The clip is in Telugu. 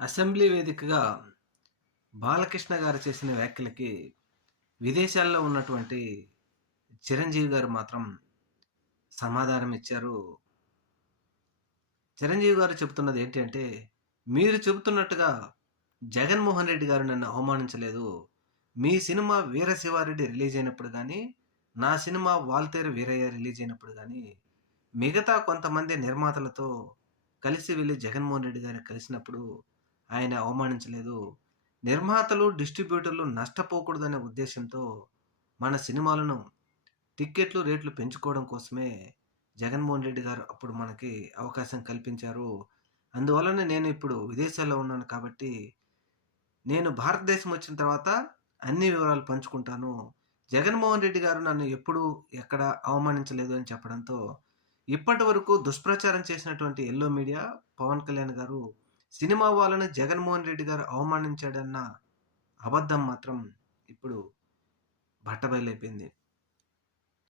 అసెంబ్లీ వేదికగా బాలకృష్ణ గారు చేసిన వ్యాఖ్యలకి విదేశాల్లో ఉన్నటువంటి చిరంజీవి గారు మాత్రం సమాధానం ఇచ్చారు. చిరంజీవి గారు చెప్తున్నది ఏంటి అంటే, "మీరు చెబుతున్నట్టుగా జగన్మోహన్ రెడ్డి గారు నన్ను అవమానించలేదు. మీ సినిమా 'వీరశివారెడ్డి' రిలీజ్ అయినప్పుడు గానీ, నా సినిమా 'వాల్తేరు వీరయ్య' రిలీజ్ అయినప్పుడు గానీ, మిగతా కొంతమంది నిర్మాతలతో కలిసి వెళ్లి జగన్మోహన్ రెడ్డి గారిని కలిసినప్పుడు ఆయన అవమానించలేదు. నిర్మాతలు, డిస్ట్రిబ్యూటర్లు నష్టపోకూడదనే ఉద్దేశ్యంతో మన సినిమాలను టిక్కెట్లు రేట్లు పెంచుకోవడం కోసమే జగన్మోహన్ రెడ్డి గారు అప్పుడు మనకి అవకాశం కల్పించారు. అందువలన నేను ఇప్పుడు విదేశాల్లో ఉన్నాను కాబట్టి, నేను భారతదేశం వచ్చిన తర్వాత అన్ని వివరాలు పంచుకుంటాను. జగన్మోహన్ రెడ్డి గారు నన్ను ఎప్పుడూ ఎక్కడ అవమానించలేదు" అని చెప్పడంతో, ఇప్పటివరకు దుష్ప్రచారం చేసినటువంటి యెల్లో మీడియా, పవన్ కళ్యాణ్ గారు సినిమా వాళ్ళని జగన్మోహన్ రెడ్డి గారు అవమానించాడన్న అబద్ధం మాత్రం ఇప్పుడు బట్టబయలైపోయింది.